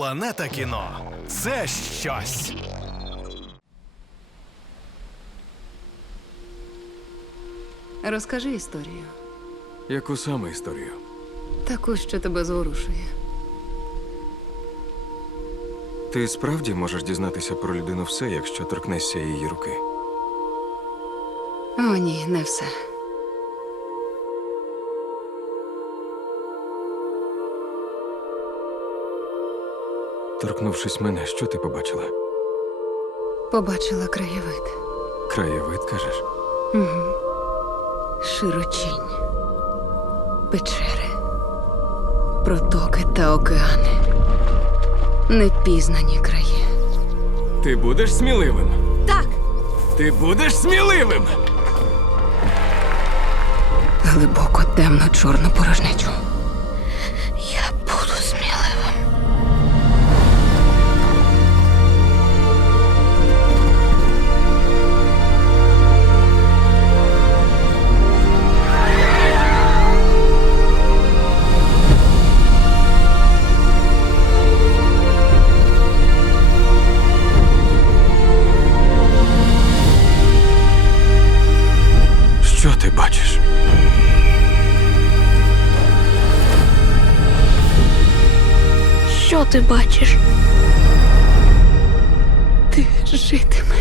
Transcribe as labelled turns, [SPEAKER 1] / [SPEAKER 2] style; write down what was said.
[SPEAKER 1] Планета кіно це щось.
[SPEAKER 2] Розкажи історію.
[SPEAKER 3] Яку саме історію?
[SPEAKER 2] Таку, що тебе зворушує.
[SPEAKER 3] Ти справді можеш дізнатися про людину все, якщо торкнешся її руки.
[SPEAKER 2] О, ні, не все.
[SPEAKER 3] Торкнувшись мене, що ти побачила?
[SPEAKER 2] Побачила краєвид.
[SPEAKER 3] Краєвид, кажеш?
[SPEAKER 2] Широчінь, печери, протоки та океани. Непізнані краї.
[SPEAKER 3] Ти будеш сміливим.
[SPEAKER 2] Так!
[SPEAKER 3] Ти будеш сміливим.
[SPEAKER 2] Глибоко темну чорну порожнечу.
[SPEAKER 3] Бачиш?
[SPEAKER 2] Що ти бачиш? Ти житимеш.